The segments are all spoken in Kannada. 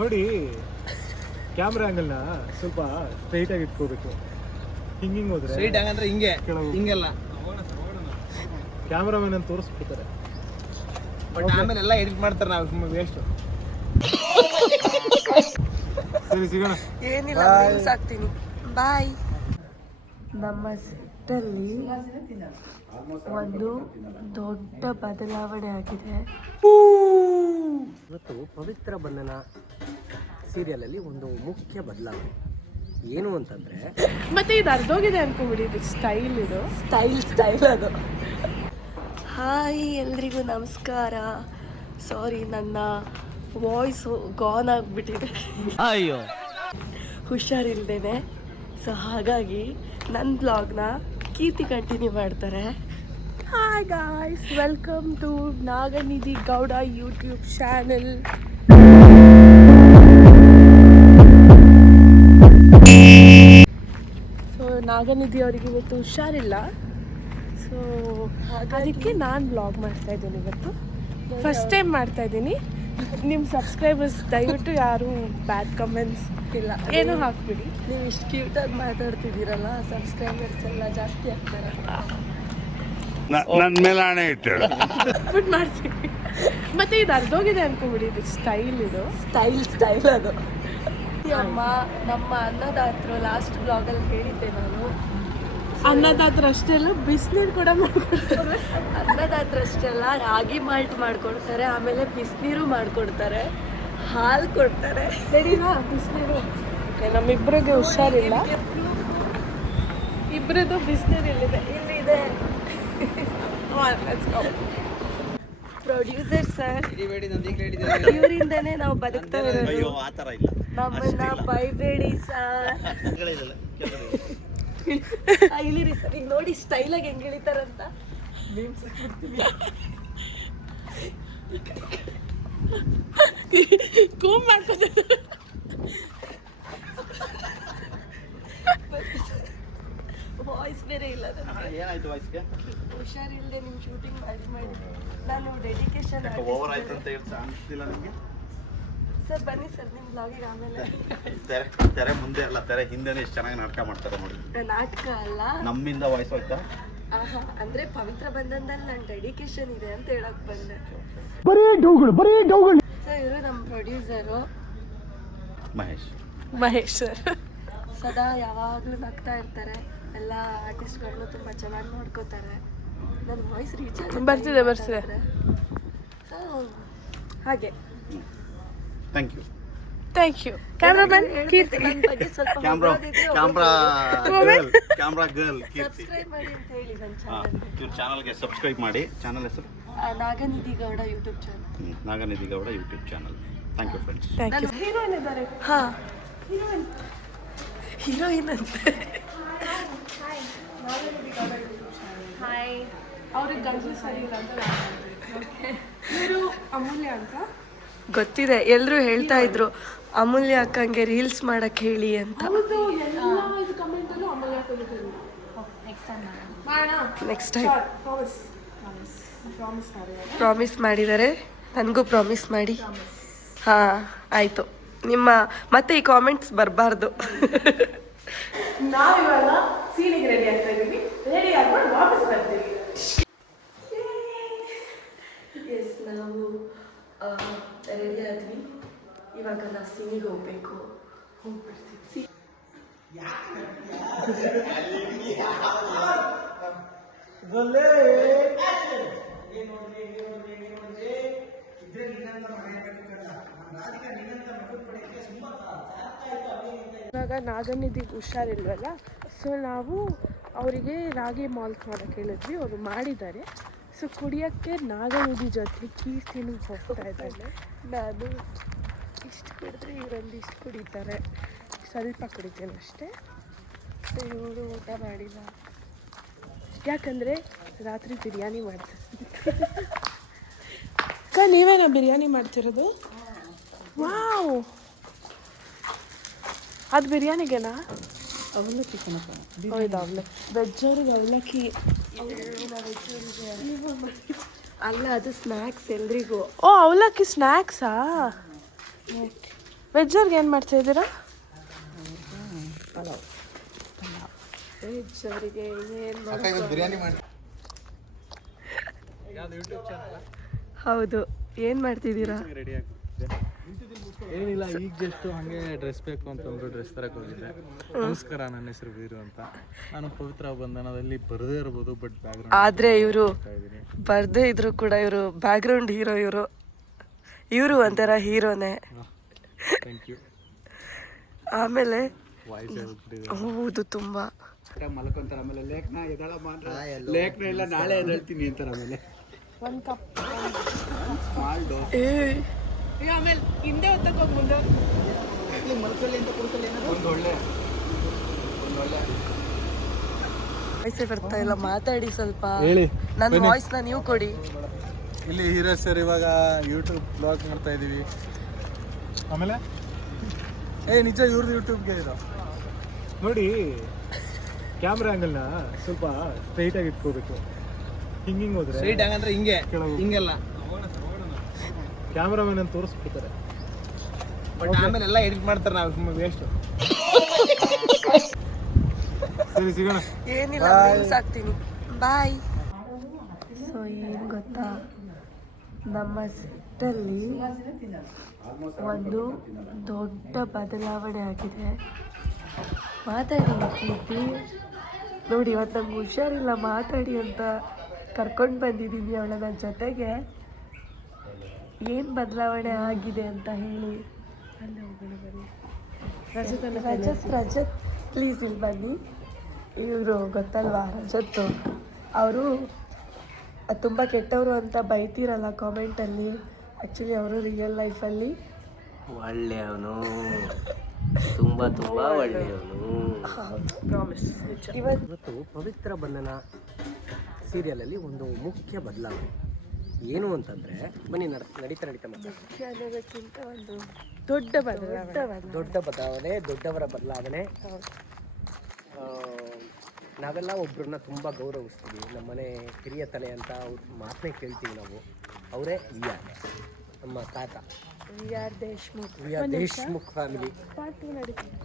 ನೋಡಿ ಕ್ಯಾಮ್ರಾ ಆಂಗಲ್ನ ಸ್ವಲ್ಪ ಸ್ಟ್ರೈಟ್ ಆಗಿ ಇಟ್ಕೋಬೇಕು. ಹಿಂಗೆ ಹೋದ್ರೆ ಸ್ಟ್ರೈಟ್ ಆಗಂದ್ರೆ ಹಿಂಗೆ ಹಿಂಗೆಲ್ಲ ಕ್ಯಾಮ್ರಾಮನ್ ಅಂತ ತೋರಿಸ್ಬಿಡ್ತಾರೆ. ಬಟ್ ಆಮೇಲೆ ಎಲ್ಲ ಎಡಿಟ್ ಮಾಡ್ತಾರೆ, ನಾವು ಸುಮ್ಮನೆ ವೇಸ್ಟ್. ಸರಿ ಸಿಗೋಣ. ಏನಿಲ್ಲ ರೀಲ್ಸ್ ಹಾಕ್ತೀನಿ. ಬಾಯ್. ನಮ್ಮ ಸೆಟ್ಟಲ್ಲಿ ಒಂದು ದೊಡ್ಡ ಬದಲಾವಣೆ ಆಗಿದೆ. ಇವತ್ತು ಪವಿತ್ರ ಬಂಧನ ಸೀರಿಯಲಲ್ಲಿ ಒಂದು ಮುಖ್ಯ ಬದಲಾವಣೆ ಏನು ಅಂತಂದರೆ, ಮತ್ತೆ ಇದು ಅರ್ಧೋಗಿದೆ ಅನ್ಕೊಂಬಿಡಿ. ಇದು ಸ್ಟೈಲ್, ಇದು ಸ್ಟೈಲ್ ಅದು. ಹಾಯ್ ಎಲ್ರಿಗೂ ನಮಸ್ಕಾರ. ಸಾರಿ, ನನ್ನ ವಾಯ್ಸು ಗಾನ್ ಆಗಿಬಿಟ್ಟಿದೆ. ಅಯ್ಯೋ ಹುಷಾರಿಲ್ದೇನೆ. ಸೊ ಹಾಗಾಗಿ ನನ್ನ ಬ್ಲಾಗ್ನ ಕೀರ್ತಿ ಕಂಟಿನ್ಯೂ ಮಾಡ್ತಾರೆ. Hi guys, welcome to Naganidhi Gowda YouTube channel. So Naganidhi ಅವರಿಗೆ ಇವತ್ತು ಹುಷಾರಿಲ್ಲ. ಸೊ ಅದಕ್ಕೆ ನಾನು ಬ್ಲಾಗ್ ಮಾಡ್ತಾ ಇದ್ದೀನಿ ಇವತ್ತು. ಫಸ್ಟ್ ಟೈಮ್ ಮಾಡ್ತಾ ಇದ್ದೀನಿ. ನಿಮ್ಮ ಸಬ್ಸ್ಕ್ರೈಬರ್ಸ್ ದಯವಿಟ್ಟು ಯಾರು ಬ್ಯಾಡ್ ಕಮೆಂಟ್ಸ್ ಇಲ್ಲ ಏನೂ ಹಾಕ್ಬಿಡಿ. ನೀವು ಇಷ್ಟು ಕ್ಯೂಟಾಗಿ ಮಾತಾಡ್ತಿದ್ದೀರಲ್ಲ, ಸಬ್ಸ್ಕ್ರೈಬರ್ಸ್ ಎಲ್ಲ ಜಾಸ್ತಿ ಆಗ್ತಾರೆ. ನನ್ನ ಮೇಲೆ ಹಣೆ ಇಟ್ಟಳು ಬಟ್ ಮಾಡ್ತೀವಿ. ಮತ್ತೆ ಇದು ಅರ್ಧೋಗಿದೆ ಅನ್ಕೊಂಬಿಡಿ. ಇದು ಸ್ಟೈಲ್, ಇದು ಸ್ಟೈಲ್ ಅದು. ಅಮ್ಮ ನಮ್ಮ ಅನ್ನದಾತರು ಲಾಸ್ಟ್ ಬ್ಲಾಗಲ್ಲಿ ಹೇಳಿದ್ದೆ ನಾನು. ಅನ್ನದಾತ್ರ ಅಷ್ಟೇ ಅಲ್ಲ, ಬಿಸಿನೀರು ಕೂಡ ಮಾಡ್ಕೊಡ್ತಾರೆ. ಅನ್ನದಾತ್ರ ಅಷ್ಟೇ ಅಲ್ಲ, ರಾಗಿ ಮಾಲ್ಟ್ ಮಾಡ್ಕೊಡ್ತಾರೆ, ಆಮೇಲೆ ಬಿಸಿನೀರು ಮಾಡ್ಕೊಡ್ತಾರೆ, ಹಾಲು ಕೊಡ್ತಾರೆ. ಸರಿನಾ? ಬಿಸಿನೀರು ನಮ್ಮಿಬ್ಬರಿಗೆ ಹುಷಾರಿಲ್ಲ. ಇಬ್ಬರದು ಬಿಸಿನೀರು ಇಲ್ಲಿದೆ. ಪ್ರೊಡ್ಯೂಸರ್ ಸರ್, ಇವರಿಂದನೇ ನಾವು ಬದುಕ್ತಾ ಇರೋದು. ನಮ್ಮನ್ನ ಬೈಬೇಡಿ ಸರ್. ಇಲ್ಲಿರಿ ಸರ್, ಈಗ ನೋಡಿ ಸ್ಟೈಲಾಗಿ ಹೆಂಗೆ ಇಳಿತಾರಂತ. ಕೂಮ್ ಮಾಡ್ಕೊತಾರೆ. ವಾಯ್ಸ್ ಬೇರೆ ಇಲ್ಲ. ಏನಾಯ್ತು ವಾಯ್ಸ್ಗೆ? ಹುಷಾರಿಲ್ಲದೆ ನಿಮ್ಮ ಶೂಟಿಂಗ್ ಮಾಡಿ ನಾನು ಡೆಡಿಕೇಶನ್ ಅನಿಸ್ತಿಲ್ಲ ನಿಮಗೆ? ಸರ್ ಬನ್ನಿ ಸರ್, ನಿಮ್ಮ ಬ್ಲಾಗಿಗೆ ಆಮೇಲೆ. ತೆರೆ ಮುಂದೆ ಅಲ್ಲ, ತೆರೆ ಹಿಂದೆನೇ ಎಷ್ಟು ಚೆನ್ನಾಗಿ ನಾಟಕ ಮಾಡ್ತಾರೆ ನೋಡಿ. ನಾಟಕ ಅಲ್ಲ, ನಮ್ಮಿಂದ ವಾಯ್ಸ್ ಹೋಯ್ತಾ? ಅಂದ್ರೆ ಪವಿತ್ರ ಬಂಧನದಲ್ಲಿ ನನ್ನ ಡೆಡಿಕೇಶನ್ ಇದೆ ಅಂತ ಹೇಳಕ್ ಬಂದೆ. ಸರ್ ಇವರು ನಮ್ಮ ಪ್ರೊಡ್ಯೂಸರು ಮಹೇಶ್ ಸರ್. ಸದಾ ಯಾವಾಗಲೂ ನಗ್ತಾ ಇರ್ತಾರೆ. ಎಲ್ಲ ಆರ್ಟಿಸ್ಟ್ಗಳನ್ನು ತುಂಬ ಚೆನ್ನಾಗಿ ನೋಡ್ಕೋತಾರೆ. ನನ್ನ ವಾಯ್ಸ್ ರೀಚ್ ಬರ್ತಿದೆ. ಸೊ ಹಾಗೆ ಥ್ಯಾಂಕ್ ಯು ಕ್ಯಾಮ್ರಾಮನ್ ಕೀರ್ತಿ. ನನ್ನ ಬಗ್ಗೆ ಸ್ವಲ್ಪ ಕ್ಯಾಮ್ರಾ ಗರ್ಲ್ ಕೀರ್ತಿ. ಸಬ್ಸ್ಕ್ರೈಬ್ ಮಾಡಿ ಅಂತ ಹೇಳಿ ನನ್ನ ಚಾನಲ್. ಇವ್ರ ಚಾನಲ್ಗೆ ಸಬ್ಸ್ಕ್ರೈಬ್ ಮಾಡಿ. ಚಾನಲ್ ಹೆಸರು Naganidhi Gowda YouTube channel. Naganidhi Gowda YouTube channel. Thank you friends. Heroine ಇದ್ದಾರೆ. ಹಾಂ, ಹೀರೋಯಿನ್ ಅಂತ. ಹಾಯ್. ಅವ್ರಿಗೆ ಗಂಜಿ ಸರಿ ಇಲ್ಲ ಅಂತ. ಇವರು ಅಮೂಲ್ಯ ಅಂತ ಗೊತ್ತಿದೆ. ಎಲ್ಲರೂ ಹೇಳ್ತಾ ಇದ್ರು ಅಮೂಲ್ಯ ಅಕ್ಕಂಗೆ ರೀಲ್ಸ್ ಮಾಡಕ್ಕೆ ಹೇಳಿ ಅಂತ. ನೆಕ್ಸ್ಟ್ ಟೈಮ್ ಪ್ರಾಮಿಸ್ ಮಾಡಿದ್ದಾರೆ. ನನಗೂ ಪ್ರಾಮಿಸ್ ಮಾಡಿ. ಹಾಂ ಆಯಿತು. ನಿಮ್ಮ ಮತ್ತೆ ಈ ಕಾಮೆಂಟ್ಸ್ ಬರಬಾರ್ದು. ನಾವಿವಾಗ ಸೀನಿಗೆ ರೆಡಿ ಆಗ್ತಾ ಇದ್ದೀವಿ. ರೆಡಿ ಆಗ್ಕೊಂಡು ವಾಪಸ್ ಬರ್ತೀವಿ. ಎಸ್, ನಾವು ರೆಡಿ ಆದ್ವಿ. ಇವಾಗ ನಾವು ಸೀನಿಗೆ ಹೋಗ್ಬೇಕು. ಹೋಗ್ಬಿಡ್ತೀವಿ. ಇವಾಗ ನಾಗನಿಧಿಗೆ ಹುಷಾರಿಲ್ವಲ್ಲ, ಸೊ ನಾವು ಅವರಿಗೆ ರಾಗಿ ಮಾಲ್ಟ್ ಮಾಡೋಕ್ಕೆ ಹೇಳಿದ್ವಿ. ಅವರು ಮಾಡಿದ್ದಾರೆ. ಸೊ ಕುಡಿಯೋಕ್ಕೆ ನಾಗನಿಧಿ ಜೊತೆ ಕೀರ್ತಿನೂ ಹೋಗ್ತಾ ಇದ್ದಾಳೆ. ನಾನು ಇಷ್ಟು ಕುಡಿದ್ರೆ ಇವರಲ್ಲಿ ಇಷ್ಟು ಕುಡಿತಾರೆ, ಸ್ವಲ್ಪ ಕುಡಿತೇನೆ ಅಷ್ಟೇ. ಸೊ ಇವಳು ಊಟ ಮಾಡಿಲ್ಲ, ಯಾಕಂದರೆ ರಾತ್ರಿ ಬಿರಿಯಾನಿ ಮಾಡ್ತಾರೆ. ಅಕ್ಕ ನೀವೇನಾ ಬಿರಿಯಾನಿ ಮಾಡ್ತಿರೋದು? ವಾವ್, ಅದು ಬಿರಿಯಾನಿಗೆನಾ? ಅವಲಕ್ಕಿ ಹೌದು, ಅವಲಕ್ಕಿ. ವೆಜ್ಜವ್ರಿಗೆ ಅವಲಕ್ಕಿ ಅಲ್ಲ, ಅದು ಸ್ನ್ಯಾಕ್ಸ್ ಎಲ್ರಿಗೂ. ಓ ಅವಲಕ್ಕಿ ಸ್ನ್ಯಾಕ್ಸಾ? ವೆಜ್ಜವ್ರಿಗೆ ಏನು ಮಾಡ್ತಾ ಇದ್ದೀರಾ? ವೆಜ್ ಅವರಿಗೆ ಏನು ಬಿರಿಯಾನಿ ಮಾಡಿ. ಹೌದು, ಏನು ಮಾಡ್ತಿದ್ದೀರಾ? ರೆಡಿ ಆಗ್ಬಿಟ್ಟಿದೆ. ಏನಿಲ್ಲ, ಈಗ ಜಸ್ಟ್ ಹಾಗೆ ಡ್ರೆಸ್ ಬೇಕು ಅಂತಂದ್ರು ಡ್ರೆಸ್ ತರಕ್ಕೆ ಹೋಗಿದ್ದೆ. ನಮಸ್ಕಾರ, ನನ್ನ ಹೆಸರು ವೀರು ಅಂತ. ನಾನು ಪವಿತ್ರ ಬಂಧನದಲ್ಲಿ ಬರದೇ ಇರ್ಬೋದು, ಬಟ್ ಬ್ಯಾಕ್ಗ್ರೌಂಡ್ ಆದರೆ ಇವರು ಬರ್ದೇ ಇದ್ರು ಕೂಡ ಇವರು ಬ್ಯಾಕ್ಗ್ರೌಂಡ್ ಹೀರೋ. ಇವರು ಒಂಥರ ಹೀರೋನೇ. Thank you. ಆಮೇಲೆ ವಾಯ್ಸ್ ಹೇಳ್ಬಿಟ್ಟಿದೆ. ಹೌದು, ತುಂಬ ಮಲ್ಕೊಂತಾರ. ಆಮೇಲೆ ಲೇಖನ ಎದಳಮ್ಮ ಅಂದ್ರೆ ಲೇಖನ ಇಲ್ಲ, ನಾಳೆ ಎದಳ್ತೀನಿ ಅಂತಾರ. ಆಮೇಲೆ ಒಂದು ಕಪ್ ಸ್ಮಾಲ್ ಡೋ ಆಮೇಲೆ ಹಿಂದೆ ಹೊತ್ತಕ್ಕೆ ಹೋಗಿ ಮುಂದೆ ಮಲ್ಕೊಳ್ಳಿ ಅಂತ ಕೊಡ್ಕೊಳ್ಳಿ. ಒಂದು ಒಳ್ಳೆ ವಾಯ್ಸೇ ಬರ್ತಾ ಇಲ್ಲ, ಮಾತಾಡಿ ಸ್ವಲ್ಪ. ಹೇಳಿ. ನನ್ನ ವಾಯ್ಸ್ನ ನೀವು ಕೊಡಿ. ಇಲ್ಲಿ ಹೀರೋ ಸರ್ ಇವಾಗ ಯೂಟ್ಯೂಬ್ ಬ್ಲಾಗ್ ಮಾಡ್ತಾ ಇದ್ದೀವಿ. ಆಮೇಲೆ ನಿಜ ಇವ್ರದ್ದು ಯೂಟ್ಯೂಬ್ಗೆ ಇದು ನೋಡಿ. ಕ್ಯಾಮ್ರಾ ಆ್ಯಂಗಲ್ನ ಸ್ವಲ್ಪ ಸ್ಟ್ರೈಟಾಗಿ ಇಟ್ಕೋಬೇಕು. ಹಿಂಗೆ ಹೋದ್ರೆ ಸ್ಟ್ರೈಟ್ ಹಂಗಂದ್ರೆ ಹಿಂಗೆ ಹಿಂಗೆಲ್ಲ, ಕ್ಯಾಮ್ರಾಮನ್ ಅಂತ ತೋರಿಸ್ಬಿಡ್ತಾರೆ. ಬಟ್ ಆಮೇಲೆ ಎಲ್ಲ ಎಡಿಟ್ ಮಾಡ್ತಾರೆ, ನಾವು ಸುಮ್ಮನೆ ವೇಸ್ಟ್. ಸರಿ, ಸಿಗೋಣ. ಏನಿಲ್ಲ, ಮಿಸ್ ಆಗ್ತೀನಿ. ಬಾಯ್. ಸೊ ಏನು ಗೊತ್ತಾ, ನಮ್ಮ ಸೆಟ್ಟಲ್ಲಿ ಒಂದು ದೊಡ್ಡ ಬದಲಾವಣೆ ಆಗಿದೆ. ಮಾತಾಡಿ ಪ್ರೀತಿ. ನೋಡಿ, ಇವತ್ತು ನಂಗೆ ಹುಷಾರಿಲ್ಲ, ಮಾತಾಡಿ ಅಂತ ಕರ್ಕೊಂಡು ಬಂದಿದ್ದೀನಿ ಅವಳ ನನ್ನ ಜೊತೆಗೆ. ಏನು ಬದಲಾವಣೆ ಆಗಿದೆ ಅಂತ ಹೇಳಿ. ಅಲ್ಲೇ ಹೋಗೋಣ ಬನ್ನಿ. ರಜತ್ ಪ್ಲೀಸ್ ಇಲ್ಲಿ ಬನ್ನಿ. ಇವರು ಗೊತ್ತಲ್ವಾ, ರಜತ್ತು. ಅವರು ತುಂಬ ಕೆಟ್ಟವರು ಅಂತ ಬೈತೀರಲ್ಲ ಕಾಮೆಂಟಲ್ಲಿ. ಆ್ಯಕ್ಚುಲಿ ಅವರು ರಿಯಲ್ ಲೈಫಲ್ಲಿ ಒಳ್ಳೆಯವನು, ತುಂಬ ತುಂಬ ಒಳ್ಳೆಯವನು. ಹೌದು, ಪ್ರಾಮಿಸ್. ಇವತ್ತು ಪವಿತ್ರ ಬಂಧನ ಸೀರಿಯಲಲ್ಲಿ ಒಂದು ಮುಖ್ಯ ಬದಲಾವಣೆ ಏನು ಅಂತಂದರೆ, ಬನ್ನಿ ನಡೀತಾ ಮುಖ್ಯ ಅನ್ನೋದಕ್ಕಿಂತ ಒಂದು ದೊಡ್ಡ ಬದಲಾವಣೆ, ದೊಡ್ಡವರ ಬದಲಾವಣೆ. ನಾವೆಲ್ಲ ಒಬ್ಬರನ್ನ ತುಂಬ ಗೌರವಿಸ್ತೀವಿ. ನಮ್ಮನೆ ಹಿರಿಯ ತಲೆ ಅಂತ ಅವ್ರ ಮಾತನ್ನೇ ಕೇಳ್ತೀವಿ ನಾವು. ಅವರೇ ನಮ್ಮ ತಾತ V R Deshmukh family. Party ನಡೀತೀವಿ.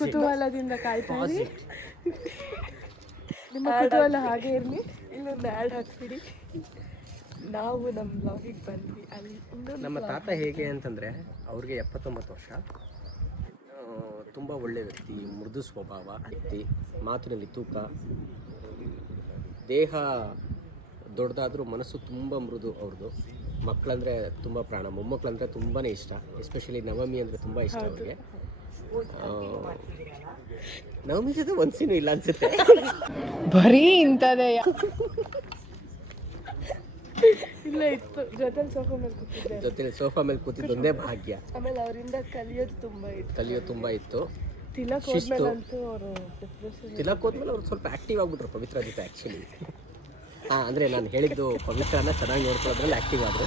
ಕುತೂಹಲದಿಂದ ಕಾಯ್ತಾ ಇರಿ. ನಿಮ್ಮ ಕುತೂಹಲ ಹಾಗೆ ಇರಲಿ. ಇಲ್ಲೊಂದು ಆ್ಯಡ್ ಹಾಕ್ಬಿಡಿ. ನಾವು ನಮ್ಮ ಬ್ಲಾಗಿಗೆ ಬಂದ್ವಿ. ಅಲ್ಲಿ ನಮ್ಮ ತಾತ ಹೇಗೆ ಅಂತಂದರೆ, ಅವ್ರಿಗೆ 79 ವರ್ಷ. ತುಂಬ ಒಳ್ಳೆಯ ವ್ಯಕ್ತಿ, ಮೃದು ಸ್ವಭಾವ ವ್ಯಕ್ತಿ, ಮಾತಿನಲ್ಲಿ ತೂಕ, ದೇಹ ದೊಡ್ಡದಾದರೂ ಮನಸ್ಸು ತುಂಬ ಮೃದು ಅವ್ರದ್ದು. ಮಕ್ಕಳಂದರೆ ತುಂಬ ಪ್ರಾಣ, ಮೊಮ್ಮಕ್ಕಳಂದರೆ ತುಂಬಾ ಇಷ್ಟ. ಎಸ್ಪೆಷಲಿ ನವಮಿ ಅಂದರೆ ತುಂಬ ಇಷ್ಟ ಅವ್ರಿಗೆ. ನವಮಿ ಜೊತೆ ಒಂದು ಸೀನು ಇಲ್ಲ ಅನ್ಸುತ್ತೆ, ಬರೀ ಇಂಥದೇ. ಇಲ್ಲ, ಇತ್ತು ಜೊತೆಲಿ ಸೋಫಾ ಮೇಲೆ ಕೂತಿದ್ದೊಂದೇ ಭಾಗ್ಯ. ಆಮೇಲೆ ಅವರಿಂದ ಕಲಿಯೋದು ತುಂಬ ಇತ್ತು. ತಿಲಕ್ ಹೋದ್ಮೇಲೆ ಅವ್ರು ಸ್ವಲ್ಪ ಆ್ಯಕ್ಟಿವ್ ಆಗಿಬಿಟ್ರು ಪವಿತ್ರ ಜೊತೆ. ಆ್ಯಕ್ಚುಲಿ ಅಂದರೆ ನಾನು ಹೇಳಿದ್ದು ಪವಿತ್ರನ ಚೆನ್ನಾಗಿ ನೋಡ್ಕೊಳ್ಳೋದ್ರಲ್ಲಿ ಆ್ಯಕ್ಟಿವ್ ಆದರು.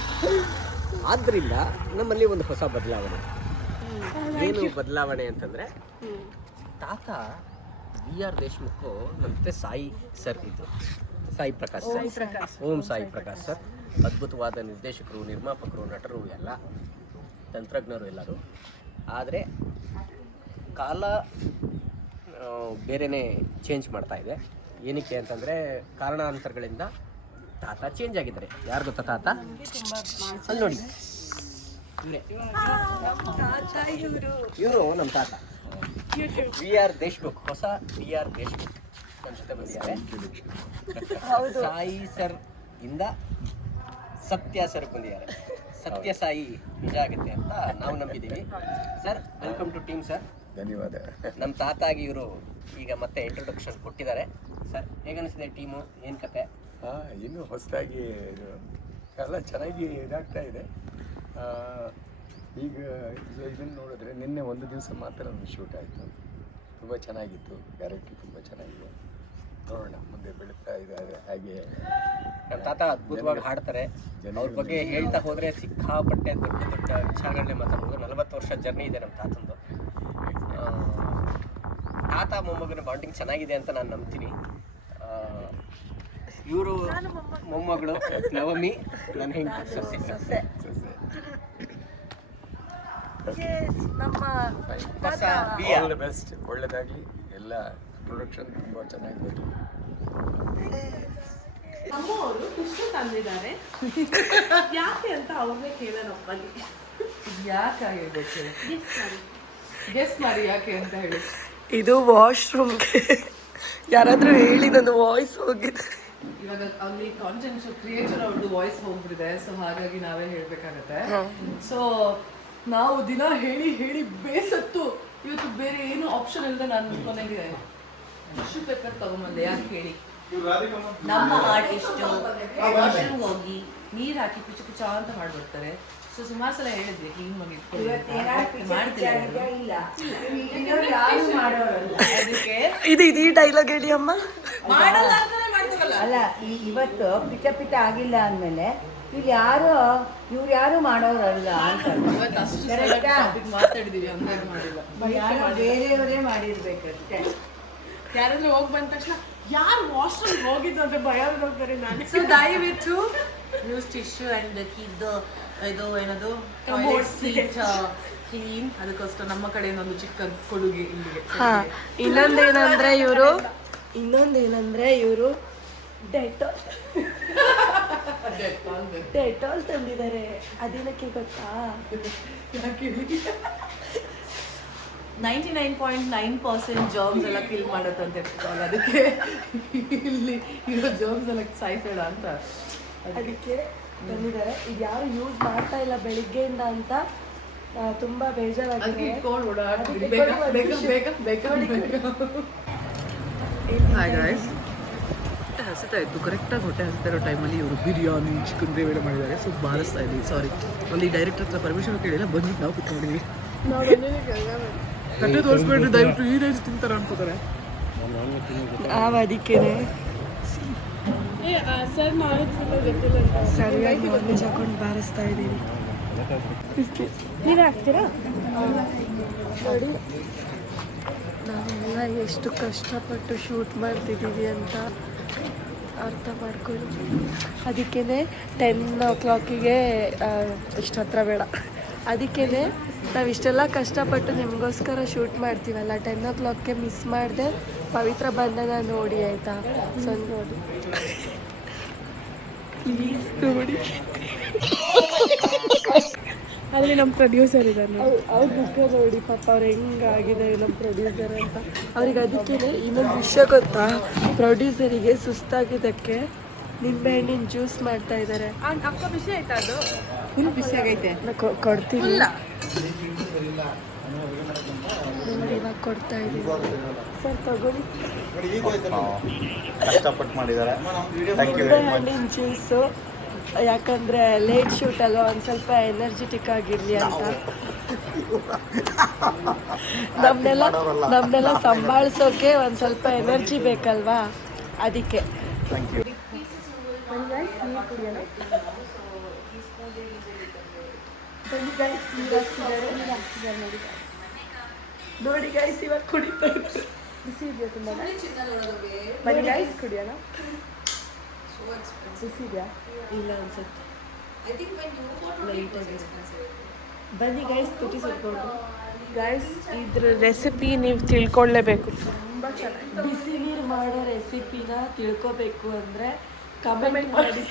ಆದ್ದರಿಂದ ನಮ್ಮಲ್ಲಿ ಒಂದು ಹೊಸ ಬದಲಾವಣೆ. ಏನು ಬದಲಾವಣೆ ಅಂತಂದರೆ, ತಾತ ವಿ ಆರ್ ದೇಶ್ಮುಖ್ ಮತ್ತು ಸಾಯಿ ಸರ್ ಇದ್ದು, ಸಾಯಿ ಪ್ರಕಾಶ್ ಸರ್, ಓಂ ಸಾಯಿ ಪ್ರಕಾಶ್ ಸರ್ ಅದ್ಭುತವಾದ ನಿರ್ದೇಶಕರು, ನಿರ್ಮಾಪಕರು, ನಟರು, ಎಲ್ಲ ತಂತ್ರಜ್ಞರು ಎಲ್ಲರೂ. ಆದರೆ ಕಾಲ ಬೇರೆಯೇ ಚೇಂಜ್ ಮಾಡ್ತಾ ಇದೆ. ಏನಕ್ಕೆ ಅಂತಂದರೆ, ಕಾರಣಾಂತರಗಳಿಂದ ತಾತ ಚೇಂಜ್ ಆಗಿದ್ದಾರೆ. ಯಾರು ಗೊತ್ತಾ ತಾತ? ಅಲ್ಲಿ ನೋಡಿ, ಇವರು ನಮ್ಮ ತಾತ ವಿ ಆರ್ ದೇಶ್ಮುಖ್. ಹೊಸ ವಿ ಆರ್ ದೇಶ್ಮುಖ್ ನನ್ನ ಜೊತೆ ಬಂದಿದ್ದಾರೆ. ಸಾಯಿ ಸರ್ ಇಂದ ಸತ್ಯ ಸರ್ ಬಂದಿದ್ದಾರೆ. ಸತ್ಯ ಸಾಯಿ ನಿಜ ಆಗುತ್ತೆ ಅಂತ ನಾವು ನಂಬಿದ್ದೀವಿ. Sir, welcome to team sir. ಧನ್ಯವಾದ. ನಮ್ಮ ತಾತ ಆಗಿ ಇವರು ಈಗ ಮತ್ತೆ ಇಂಟ್ರೊಡಕ್ಷನ್ ಕೊಟ್ಟಿದ್ದಾರೆ. ಸರ್, ಹೇಗನ್ನಿಸಿದೆ ಟೀಮು? ಏನು ಕತೆ? ಇನ್ನೂ ಹೊಸದಾಗಿ ಎಲ್ಲ ಚೆನ್ನಾಗಿ ಇದಾಗ್ತಾ ಇದೆ. ಈಗ ಇದನ್ನು ನೋಡಿದ್ರೆ ನಿನ್ನೆ ಒಂದು ದಿವಸ ಮಾತ್ರ ಒಂದು ಶೂಟ್ ಆಯಿತು. ತುಂಬ ಚೆನ್ನಾಗಿತ್ತು, ಕ್ಯಾರೆಕ್ಟರ್ ತುಂಬ ಚೆನ್ನಾಗಿದೆ. ನೋಡೋಣ ಮುಂದೆ ಬೆಳೀತಾ ಇದೆ. ಹಾಗೆ ನಮ್ಮ ತಾತ ಅದ್ಭುತವಾಗಿ ಹಾಡ್ತಾರೆ. ಅವ್ರ ಬಗ್ಗೆ ಹೇಳ್ತಾ ಹೋದರೆ ಸಿಕ್ಕಾಪಟ್ಟೆ ದೊಡ್ಡ ದೊಡ್ಡ ವಿಚಾರಗಳನ್ನೇ ಮಾತಾಡ್ಬೋದು. 40 ವರ್ಷ ಜರ್ನಿ ಇದೆ ನಮ್ಮ ತಾತಂದು. ತಾತ ಮೊಮ್ಮಗನ ಬಾಂಡಿಂಗ್ ಚೆನ್ನಾಗಿದೆ ಅಂತ ನಾನು ನಂಬ್ತೀನಿ. ಇವರು ಮೊಮ್ಮಗಳು ನವಮಿ, ನನ್ನ ಹೆಂಡತಿ ಸೊಸೆ. ನಮ್ಮ ಹೊಸ ಆಲ್ ದ ಬೆಸ್ಟ್, ಒಳ್ಳೇದಾಗಲಿ, ಎಲ್ಲ ಪ್ರೊಡಕ್ಷನ್ ತುಂಬ ಚೆನ್ನಾಗಿ ಬರಲಿ. ನಮ್ಮವರು ಇಷ್ಟು ತಂದಿದ್ದಾರೆ ಯಾಕೆ ಅಂತ ಅವ್ರನ್ನೇ ಕೇಳೋಣ ಬನ್ನಿ. ಯಾಕೆ ಆಗಿರ್ಬೇಕು? ಗೆಸ್ ಮಾಡಿ ಯಾಕೆ ಅಂತ ಹೇಳಿ. ಇದು ವಾಶ್ರೂಮ್ಗೆ ಯಾರಾದ್ರೂ ಹೇಳಿ ನನ್ನ ವಾಯ್ಸ್ ಹೋಗಿದೆ. ಇವಾಗ ಅಲ್ಲಿ ಕಾಂಟೆಂಟ್ ಕ್ರಿಯೇಟರ್ ಅವ್ರದ್ದು ವಾಯ್ಸ್ ಹೋಗ್ಬಿಟ್ಟಿದೆ, ಸೊ ಹಾಗಾಗಿ ನಾವೇ ಹೇಳ್ಬೇಕಾಗತ್ತೆ. ಸೊ ನಾವು ದಿನ ಹೇಳಿ ಹೇಳಿ ಬೇಸತ್ತು ಇವತ್ತು ಬೇರೆ ಏನು ಆಪ್ಷನ್ ಇಲ್ಲದೆ ನಾನು ಕೊನೆಗೆ ಟಿಶ್ಯೂ ಪೇಪರ್ ತಗೊಂಬಂದೆ. ಯಾಕೆ ಹೇಳಿ, ನಮ್ಮ ಆರ್ಟಿಸ್ಟು ವಾಶ್ರೂಮ್ ಹೋಗಿ ನೀರು ಹಾಕಿ ಕುಚ ಕುಚ ಅಂತ ಮಾಡ್ಬಿಡ್ತಾರೆ. ಸೊ ಸುಮಾರು ಸಲ ಹೇಳಿದ್ವಿ ಕ್ಲೀನ್ ಮಾಡಿ ಅದಕ್ಕೆ ಇದು ಈ ಡೈಲಾಗ್ ಹೇಳಿ ಅಮ್ಮ. ಮಾಡಲ್ಲ ಅಂತಾನೆ ಮಾಡ್ತೀವಲ್ಲ. ಅಲ್ಲ ಇವತ್ತು ಪಿಟ ಪಿಟ ಆಗಿಲ್ಲ ಅಂದಮೇಲೆ ಇಲ್ಲಿ ಯಾರು ಇವ್ರು ಯಾರು ಮಾಡೋರಲ್ಲ ಅಂತ ಇವತ್ತು ಅಷ್ಟು ಸಲ topic ಮಾತಾಡಿದೀವಿ, ಹಂಗಾಗಿ ಮಾಡಿಲ್ಲ. ಯಾರೋ ಬೇರೆಯವರೇ ಮಾಡಿರ್ಬೇಕಷ್ಟೇ. ಯಾರಾದ್ರೂ ಹೋಗಿ ಬಂದ ತಕ್ಷಣ ಯಾರು ವಾಶ್ರೂಮ್ ಹೋಗಿದ್ದು ಅಂತ ಭಯ ಹೋಗ್ತಾರೆ. ನಾನು ಸೊ ದಯವಿಟ್ಟು ಯೂಸ್ ಟಿಶ್ಯೂ ಅಂಡ್ ಇದು ಏನದು ಸೀಟ್ ಕ್ಲೀನ್. ಅದಕ್ಕೋಸ್ಕರ ನಮ್ಮ ಕಡೆಯಿಂದ ಒಂದು ಚಿಕ್ಕ ಕೊಡುಗೆ ಇಲ್ಲಿಗೆ. ಹಾ, ಇನ್ನೊಂದೇನಂದ್ರೆ ಇವರು ಡೆಟಾಲ್ ತಂದಿದ್ದಾರೆ. ಅದೇನಕ್ಕೆ ಗೊತ್ತಾ? 99.9% ಜರ್ಮ್ಸ್ ಎಲ್ಲ ಕಿಲ್ ಮಾಡತ್ತಂತೆ. ಅದಕ್ಕೆ ಇಲ್ಲಿ ಇರೋ ಜರ್ಮ್ಸ್ ಎಲ್ಲ ಸಾಯಿಸೋಣ ಅಂತ ಅದಕ್ಕೆ ತಂದಿದ್ದಾರೆ. ಇದು ಯಾರು ಯೂಸ್ ಮಾಡ್ತಾ ಇಲ್ಲ ಬೆಳಿಗ್ಗೆಯಿಂದ ಅಂತ ತುಂಬಾ ಬೇಜಾರಾಗಿದೆ. ಅದಕ್ಕೆ ಇಟ್ಕೊಂಡು ಓಡಾಡ್ತೀವಿ. ಬೇಗ ಹಾಯ್ ಗಾಯ್ಸ್, ಹೊಟ್ಟೆ ಹಸಿತಾ ಇತ್ತು. ಕರೆಕ್ಟಾಗಿ ಹೊಟ್ಟೆ ಹಸಿತಾ ಇರೋ ಟೈಮಲ್ಲಿ ಇವರು ಬಿರಿಯಾನಿ ಚಿಕನ್ ಗ್ರೇವಿ ಎಲ್ಲ ಮಾಡಿದ್ದಾರೆ. ಸೊ ಬಾರಿಸ್ತಾ ಇದ್ದೀವಿ. ಸಾರಿ, ಅಲ್ಲಿ ಡೈರೆಕ್ಟರ್ ಹತ್ರ ಪರ್ಮಿಷನ್ ಕೇಳಿಲ್ಲ, ಬಂದ್ಬಿಟ್ಟು ನಾವು ಕುತ್ಕೊಂಡಿದ್ದೀವಿ. ಕಟ್ಟೆ ತೋರಿಸ್ಬೇಡ್ರಿ ದಯವಿಟ್ಟು, ಈ ರೇಂಜ್ ತಿಂತಾರೆ ಅನ್ಕೋತಾರೆ. ಅದಕ್ಕೇನೆ ಸರಿಯಾಗಿ ನಾನ್ ವೆಜ್ ಹಾಕೊಂಡು ಬಾರಿಸ್ತಾ ಇದ್ದೀವಿ. ನೀವೇ ಹಾಕ್ತೀರಾ? ನೋಡಿ ನಾವೆಲ್ಲ ಎಷ್ಟು ಕಷ್ಟಪಟ್ಟು ಶೂಟ್ ಮಾಡ್ತಿದ್ದೀವಿ ಅಂತ ಅರ್ಥ ಮಾಡ್ಕೊಳ್ಳಿ. ಅದಕ್ಕೇ 10 o'clock ಇಷ್ಟು ಹತ್ರ ಬೇಡ. ಅದಕ್ಕೇ ನಾವು ಇಷ್ಟೆಲ್ಲ ಕಷ್ಟಪಟ್ಟು ನಿಮಗೋಸ್ಕರ ಶೂಟ್ ಮಾಡ್ತೀವಲ್ಲ, 10 o'clock ಮಿಸ್ ಮಾಡಿದೆ ಪವಿತ್ರ ಬಂಧನ ನೋಡಿ ಆಯಿತಾ. ಸೊ ನೋಡಿ ಪ್ಲೀಸ್ ನೋಡಿ. ಅಲ್ಲಿ ನಮ್ಮ ಪ್ರೊಡ್ಯೂಸರ್ ಇದ್ದಾನೆ, ಅವ್ರ ಮುಖ ನೋಡಿ ಪಾಪ ಅವ್ರು ಹೆಂಗಾಗಿದೆ ನಮ್ಮ ಪ್ರೊಡ್ಯೂಸರ್ ಅಂತ. ಅವ್ರಿಗೆ ಅದಕ್ಕೇ ಇನ್ನೊಂದು ವಿಷಯ ಗೊತ್ತಾ, ಪ್ರೊಡ್ಯೂಸರಿಗೆ ಸುಸ್ತಾಗಿದ್ದಕ್ಕೆ ನಿಂಬೆಹಣ್ಣಿನ ಜ್ಯೂಸ್ ಮಾಡ್ತಾ ಇದ್ದಾರೆ. ಅಕ್ಕ ಬಿಸಿ ಆಯ್ತಾ? ಅದು ಫುಲ್ ಬಿಸಿ ಆಗೈತೆ. ಕೊಡ್ತೀನಿ ನೋಡಿ, ಇವಾಗ ಕೊಡ್ತಾ ಇದ್ದೀವಿ. ಸರ್ ತಗೊಳ್ಳಿ, ನಿಂಬೆಹಣ್ಣಿನ ಜ್ಯೂಸು. ಯಾಕಂದರೆ ಲೇಟ್ ಶೂಟ್ ಅಲ್ವಾ, ಒಂದು ಸ್ವಲ್ಪ ಎನರ್ಜೆಟಿಕ್ ಆಗಿರಲಿ ಅಂತ. ನಮ್ಮನ್ನೆಲ್ಲ ಸಂಭಾಳಿಸೋಕೆ ಒಂದು ಸ್ವಲ್ಪ ಎನರ್ಜಿ ಬೇಕಲ್ವಾ, ಅದಕ್ಕೆ. ನೋಡಿ ಗೈಸ್, ಇವಾಗ ಕುಡಿತಾ ಇದ್ದಾರೆ. ಬಿಸಿ ಇದೆಯಾ ತುಂಬ? ಬನ್ನಿ ಗೈಸ್ ಕುಡಿಯೋಣ. ಬಿಸಿ ಇದೆಯಾ? ಇಲ್ಲ ಅನ್ಸುತ್ತೆ. ಬನ್ನಿ ಗೈಸ್, ತುಟಿ ಸುಟ್ಕೊಂಡು. ಗೈಸ್, ಇದ್ರ ರೆಸಿಪಿ ನೀವು ತಿಳ್ಕೊಳ್ಳೇಬೇಕು. ತುಂಬ ಚೆನ್ನಾಗಿ ಬಿಸಿ ನೀರು ಮಾಡೋ ರೆಸಿಪಿನ ತಿಳ್ಕೊಬೇಕು ಅಂದರೆ ಕಮೆಂಟ್ ಮಾಡಿ.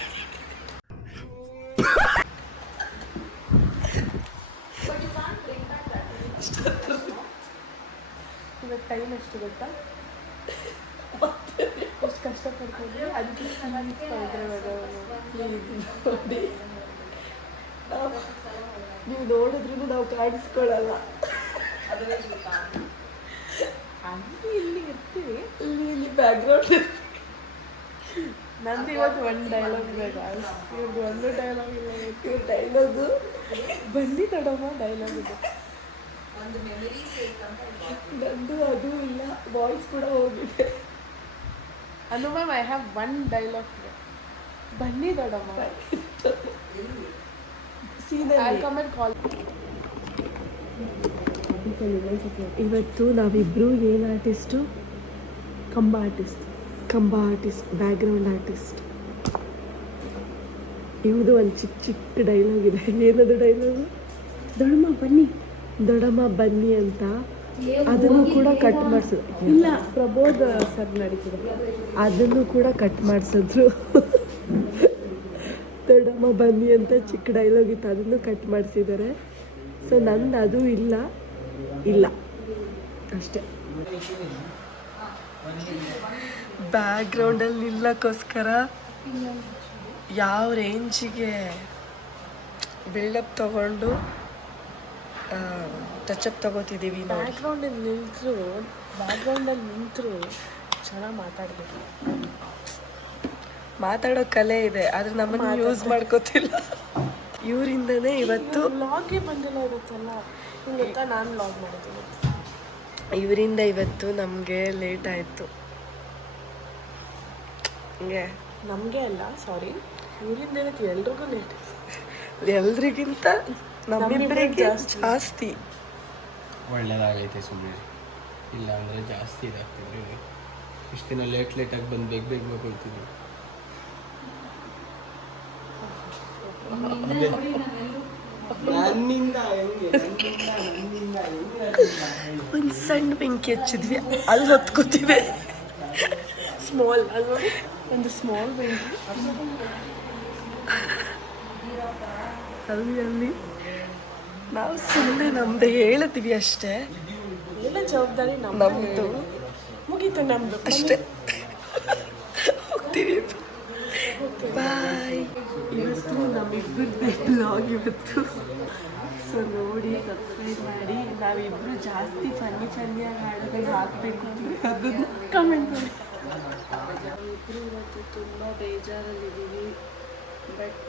ಇವಾಗ ಟೈಮ್ ಎಷ್ಟು ಗೊತ್ತಾ? ಎಷ್ಟು ಕಷ್ಟಪಡ್ತೀವಿ. ಅದಕ್ಕೆ ನೋಡಿ, ನೀವು ನೋಡಿದ್ರೂ ನಾವು ಕಾಣಿಸ್ಕೊಳ್ಳಲ್ಲ. ಇಲ್ಲಿ ಇರ್ತೀವಿ, ಇಲ್ಲಿ ಬ್ಯಾಕ್ಗ್ರೌಂಡ್. ನಂದು ಇವತ್ತು ಒಂದು ಡೈಲಾಗ್ ಬೇಕು. ಇವ್ರದ್ದು ಒಂದು ಡೈಲಾಗ್ ಇಲ್ಲ. ಇವ್ರ ಡೈಲಾಗು ಬನ್ನಿ ತಡಮ್ಮ ಡೈಲಾಗ್ ಇದೆ. ನಂದು ಅದು ಇಲ್ಲ, ವಾಯ್ಸ್ ಕೂಡ ಹೋಗಿದೆ. Anu ma'am, I have one dialogue. ಬನ್ನಿ ದೊಡ್ಡಮ್ಮ. ಇವತ್ತು ನಾವಿಬ್ರು ಏನು ಆರ್ಟಿಸ್ಟು? ಕಂಬ ಆರ್ಟಿಸ್ಟ್. ಕಂಬ ಆರ್ಟಿಸ್ಟ್, ಬ್ಯಾಕ್ಗ್ರೌಂಡ್ ಆರ್ಟಿಸ್ಟ್. ಇವ್ದು ಒಂದು ಚಿಕ್ಕ ಚಿಕ್ಕ ಡೈಲಾಗ್ ಇದೆ. ಏನದು ಡೈಲಾಗು? ದೊಡಮ್ಮ ಬನ್ನಿ ಅಂತ. ಅದನ್ನು ಕೂಡ ಕಟ್ ಮಾಡಿಸಿದ್ರು. ಇಲ್ಲ, ಪ್ರಬೋದ್ ಸರ್ ನಡೀತಿದೆ. ಅದನ್ನು ಕೂಡ ಕಟ್ ಮಾಡಿಸಿದ್ರು. ದೊಡ್ಡಮ್ಮ ಬನ್ನಿ ಅಂತ ಚಿಕ್ಕ ಡೈಲಾಗ್ ಇತ್ತು, ಅದನ್ನು ಕಟ್ ಮಾಡಿಸಿದ್ದಾರೆ. ಸೊ ನಂದು ಅದು ಇಲ್ಲ ಅಷ್ಟೇ. ಬ್ಯಾಕ್ಗ್ರೌಂಡಲ್ಲಿ ನಿಲ್ಲಕ್ಕೋಸ್ಕರ ಯಾವ ರೇಂಜಿಗೆ ಬಿಲ್ಡಪ್ ತಗೊಂಡು ಟಚಪ್ ತಗೋತಿದ್ದೀವಿ. ಬ್ಯಾಕ್ಗ್ರೌಂಡಲ್ಲಿ ನಿಂತರು ಚೆನ್ನಾಗಿ ಮಾತಾಡಬೇಕು. ಮಾತಾಡೋ ಕಲೆ ಇದೆ, ಆದರೆ ನಮ್ಮನ್ನು ಯೂಸ್ ಮಾಡ್ಕೋತಿಲ್ಲ. ಇವರಿಂದನೇ ಇವತ್ತು ಲಾಗ್ಗೆ ಬಂದಿಲ್ಲ ಇರುತ್ತಲ್ಲ, ಗೊತ್ತಾ, ನಾನು ಲಾಗ್ ಮಾಡಿದ್ದೀನಿ. ಇವರಿಂದ ಇವತ್ತು ನಮಗೆ ಲೇಟ್ ಆಯಿತು. ಹಿಂಗೆ ನಮಗೆ ಅಲ್ಲ, ಸಾರಿ, ಇವರಿಂದ ಇವತ್ತು ಎಲ್ರಿಗೂ ಲೇಟ್. ಎಲ್ರಿಗಿಂತ ನಮ್ಮಿಬ್ಬರಿಗೆ ಜಾಸ್ತಿ. ಒಳ್ಳೇದಾಗೈತೆ ಸುಮ್ಮನೆ, ಇಲ್ಲ ಅಂದರೆ ಜಾಸ್ತಿ ಇದಾಗ್ತಿದ್ವಿ. ಇಷ್ಟು ದಿನ ಲೇಟಾಗಿ ಬಂದು ಬೇಗ ಹೋಗ್ತಿದ್ವಿ. ಒಂದು ಸಣ್ಣ ಬೆಂಕಿ ಹಚ್ಚಿದ್ವಿ, ಅಲ್ಲಿ ಹೊತ್ಕೋತಿದೆ. ಸ್ಮಾಲ್ ಅಲ್ವಾ, ಒಂದು ಸ್ಮಾಲ್ ಬೆಂಕಿ ಅಲ್ಲಿ ನಾವು ಸುಮ್ಮನೆ ನಮ್ದು ಹೇಳ್ತೀವಿ ಅಷ್ಟೇ. ಎಲ್ಲ ಜವಾಬ್ದಾರಿ ನಮ್ಮದು, ಮುಗೀತು ನಮ್ಮದು ಅಷ್ಟೇ. ಹೋಗ್ತೀವಿ, ಬಾಯ್. ಇವತ್ತು ನಮ್ಮಿಬ್ಬರದ್ದೇ ಬ್ಲಾಗ್ ಇವತ್ತು. ಸೊ ನೋಡಿ, ಸಬ್ಸ್ಕ್ರೈಬ್ ಮಾಡಿ. ನಾವಿಬ್ಬರು ಜಾಸ್ತಿ ಫನ್ನಿಯಾಗಿ ಹಾಡೋದನ್ನು ಹಾಕಬೇಕು ಅಂದರೆ ಅದನ್ನು ಕಮೆಂಟ್ ಮಾಡಿ. ನಾವಿಬ್ಬರು ಇವತ್ತು ತುಂಬ ಬೇಜಾರಲ್ಲಿದ್ದೀವಿ. ಬಟ್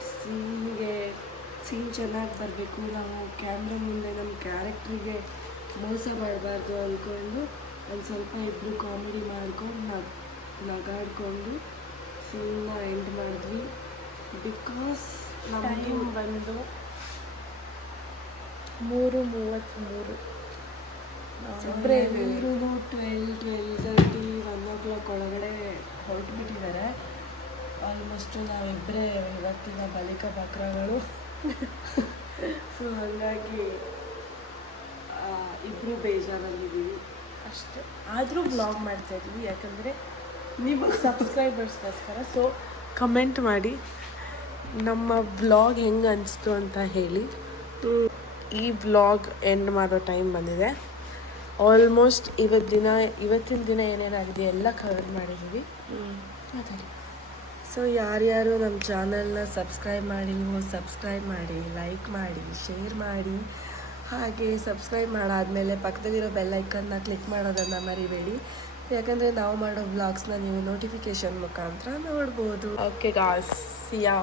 ಸೀನ್ ಚೆನ್ನಾಗಿ ಬರಬೇಕು. ನಾವು ಕ್ಯಾಮ್ರಾ ಮುಂದೆ ನಮ್ಮ ಕ್ಯಾರೆಕ್ಟ್ರಿಗೆ ಮೋಸ ಮಾಡಬಾರ್ದು ಅಂದ್ಕೊಂಡು ಒಂದು ಸ್ವಲ್ಪ ಇಬ್ಬರು ಕಾಮಿಡಿ ಮಾಡ್ಕೊಂಡು ನಗಾಡ್ಕೊಂಡು ಸೀನ್ನ ಎಂಡ್ ಮಾಡಿದ್ವಿ. ಬಿಕಾಸ್ ನಮ್ಮ ಟೈಮ್ ಬಂದು 3:33. ಎಲ್ಲರೂ 12:30 1 o'clock ಒಳಗಡೆ ಹೊರಟುಬಿಟ್ಟಿದ್ದಾರೆ. ಆಲ್ಮೋಸ್ಟು ನಾವಿಬ್ಬರೇ ಇವತ್ತಿನ ಬಲಿಕ ಬಕ್ರಗಳು. ಸೊ ಹಾಗಾಗಿ ಇಬ್ಬರು ಬೇಜಾರಲ್ಲಿದ್ದೀವಿ ಅಷ್ಟೇ. ಆದರೂ ಬ್ಲಾಗ್ ಮಾಡ್ತಾಯಿದ್ವಿ, ಯಾಕಂದರೆ ನೀವು ಸಬ್ಸ್ಕ್ರೈಬರ್ಸ್ಗೋಸ್ಕರ. ಸೊ ಕಮೆಂಟ್ ಮಾಡಿ ನಮ್ಮ ವ್ಲಾಗ್ ಹೆಂಗೆ ಅನಿಸ್ತು ಅಂತ ಹೇಳಿ. ಈ ವ್ಲಾಗ್ ಎಂಡ್ ಮಾಡೋ ಟೈಮ್ ಬಂದಿದೆ. ಆಲ್ಮೋಸ್ಟ್ ಇವತ್ತಿನ ದಿನ ಏನೇನಾಗಿದೆ ಎಲ್ಲ ಕವರ್ ಮಾಡಿದ್ದೀವಿ. ಮಾತಾಡಿ. ಸೊ ಯಾರ್ಯಾರು ನಮ್ಮ ಚಾನಲ್ನ ಸಬ್ಸ್ಕ್ರೈಬ್ ಮಾಡಿಲ್ವೋ ಸಬ್ಸ್ಕ್ರೈಬ್ ಮಾಡಿ, ಲೈಕ್ ಮಾಡಿ, ಶೇರ್ ಮಾಡಿ. ಹಾಗೆ ಸಬ್ಸ್ಕ್ರೈಬ್ ಮಾಡಾದಮೇಲೆ ಪಕ್ಕದಲ್ಲಿರೋ ಬೆಲ್ ಐಕನ್ನ ಕ್ಲಿಕ್ ಮಾಡೋದನ್ನು ಮರಿಬೇಡಿ. ಯಾಕಂದರೆ ನಾವು ಮಾಡೋ ವ್ಲಾಗ್ಸ್ನ ನೀವು ನೋಟಿಫಿಕೇಷನ್ ಮುಖಾಂತರ ನೋಡ್ಬೋದು. ಓಕೆ ಗಾಯ್ಸ್, ಯಾ,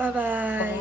ಬಾಯ್.